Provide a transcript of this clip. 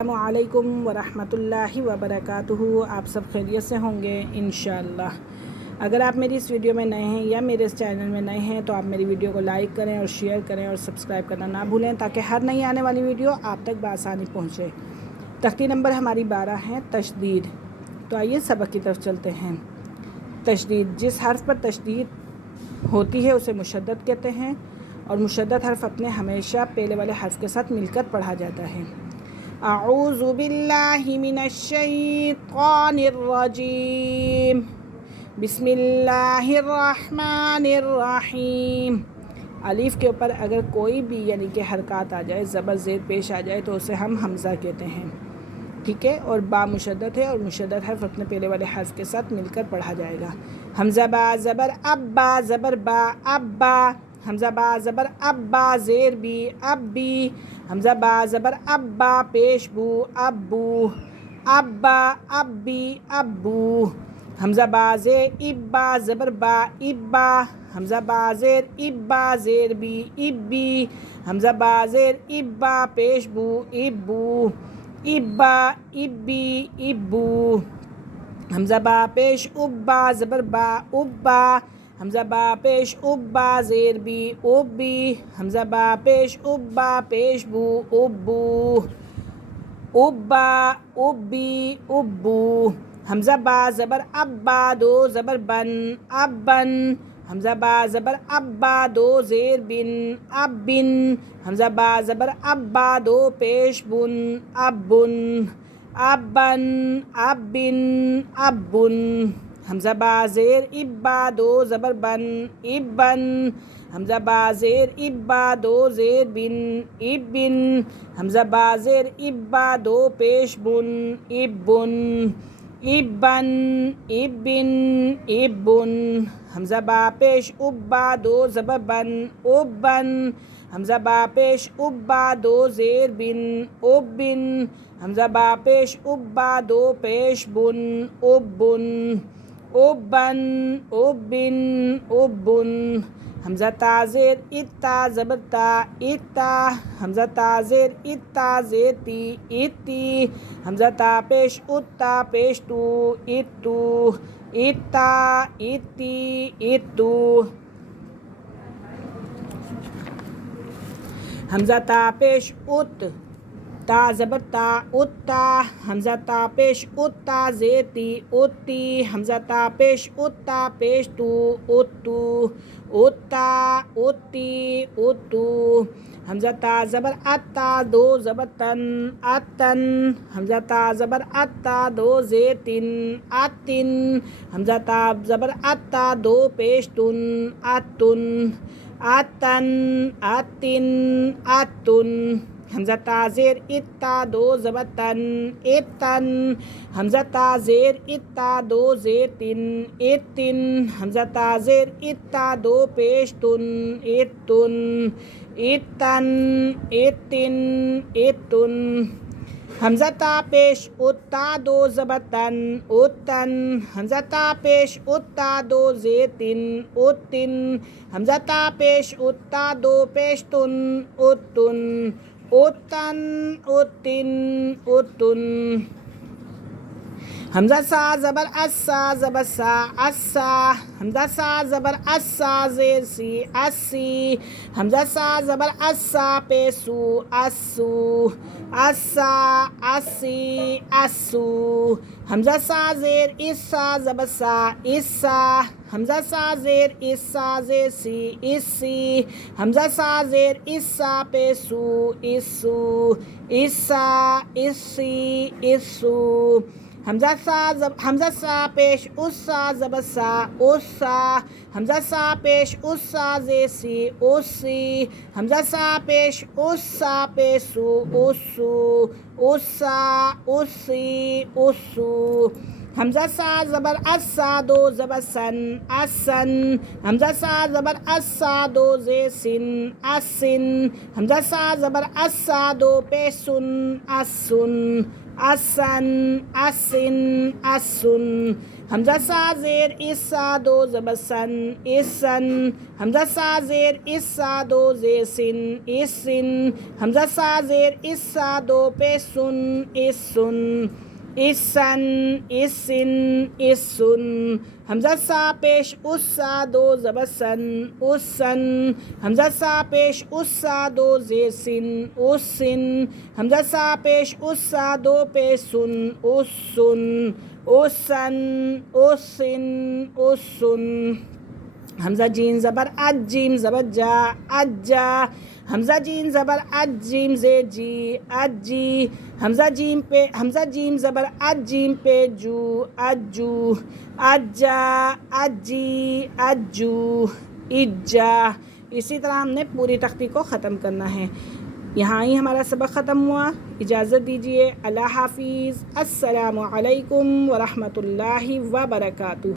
السلام علیکم ورحمۃ اللہ وبرکاتہ۔ آپ سب خیریت سے ہوں گے انشاءاللہ۔ اگر آپ میری اس ویڈیو میں نئے ہیں یا میرے اس چینل میں نئے ہیں تو آپ میری ویڈیو کو لائک کریں اور شیئر کریں اور سبسکرائب کرنا نہ بھولیں تاکہ ہر نئی آنے والی ویڈیو آپ تک بآسانی پہنچے۔ تختی نمبر ہماری 12 ہے تشدید۔ تو آئیے سبق کی طرف چلتے ہیں۔ تشدید، جس حرف پر تشدید ہوتی ہے اسے مشدد کہتے ہیں، اور مشدد حرف اپنے ہمیشہ پہلے والے حرف کے ساتھ مل کر پڑھا جاتا ہے۔ اعوذ باللہ من الشیطان الرجیم، بسم اللہ الرحمن الرحیم۔ الف کے اوپر اگر کوئی بھی یعنی کہ حرکات آ جائے، زبر زیر پیش آ جائے تو اسے ہم حمزہ کہتے ہیں، ٹھیک ہے۔ اور با مشدد ہے اور مشدد حرف اپنے پہلے والے حرف کے ساتھ مل کر پڑھا جائے گا۔ حمزہ با زبر ابا زبر با ابا، حمزہ با زبر ابا زیر بی اب بی، حمزہ با زبر ابا پیش بو ابو ابا ابی ابو، حمزہ با زیر ابا زبر با ابا، حمزہ با زیر ابا زیر بی ابی، حمزہ با زیر ابا پیش بو ابو ابا ابی ابو، حمزہ با پیش ابا زبر با ابا، حمزہ با پیش ابا زیر بی ابی، حمزہ با پیش ابا پیش بو ابو ابا ابی ابو، حمزہ با زبر ابا دو زبر بن ابن، حمزہ با زبر ابا دو زیر بن اب بن، حمزہ با زبر ابا دو پیش بن ابن ابن ابن ابن، حمزہ با زیر ابا دو زبر بن ابن، حمزہ با زیر ابا دو زیر بن ابن، حمزہ با زیر ابا دو پیش بن ابن ابن ابن ابن، حمزہ با پیش ابا دو زبر بن ابن، حمزہ با پیش ابا دو زیر بن ابن، حمزہ با پیش ابا دو پیش بن ابن ابن ابن ابن، حمزہ تا زیر اتا زبر تا اتا، حمزہ تا زیر اتا زیر تی اتی، حمزہ تا پیش اتا پیش تو اتو اتا اتی اتو، حمزہ تا پیش ات تا زبر تا اتا، حمزہ تا پیش اتا زیر تی اتی، حمزہ تا پیش اتا پیش تو اتو اتا اتی اتو، حمزہ تا زبر اتا دو زبر تن اتن، حمزہ تا زبر اتا دو زیر تن اتن، حمزہ تا زبر اتا دو پیش تن اتن اتن اتن اتن، حمزہ تا زیر اتا دو زبر تن اتن، حمزہ تا زیر اتا دو زیر تن اتن، حمزہ تا زیر اتا دو پیش تن اتن اتن اتن اتن، حمزہ تا پیش اتا دو زبر تن اتن، حمزہ تا پیش اتا دو زیر تن اتن، حمزہ تا پیش اتا دو پیش تن اتن اتن اتن اتن، حمزہ سا زبر اسا زبر سا اسا، حمزہ سا زبر اسا زیر سی اسی، حمزہ سا زبر اسا پیسو اسو اسا اسی اسو، حمزہ سا زیر اسا زبر سا اسا، حمزہ سا زیر اسا زیر سی اسی، حمزہ سا زیر اسا پیسو اسو اسا اسی اسو، حمزہ سا پیش اسا زبر سا اسا، حمزہ سا پیش اسا زیر سی اسی، حمزہ سا پیش اسا پیسو اسو اسا اسی اسو، حمزہ سا زبر اس سا دو زبر سن اسن حمزہ سا زبر اس سا دو زے سن اسن حمزہ سا زبر اس سا دو پے سن اسن اسن اسن اسن حمزہ سا زیر اس سا دو زبر سن اسن حمزہ سا زیر اس سا دو زے سن اسن حمزہ سا زیر اس سا دو پے سن اسن اسن اسن اسن حمزہ سا پیش اس سا دو زبر سن اسن حمزہ سا پیش اس سا دو زے سن اسن حمزہ سا پیش اس سا دو پے سن اسن اسن اسن اسن حمزہ جین زبر اج جیم زبر جا اجا حمزہ جین زبر اج جیم زے جی اجی حمزہ جیم زبر اج جیم پہ جو اجو اجا اجی اجو اجا. اسی طرح ہم نے پوری تختی کو ختم کرنا ہے. یہاں ہی ہمارا سبق ختم ہوا. اجازت دیجیے. اللہ حافظ. السلام علیکم ورحمۃ اللہ وبرکاتہ.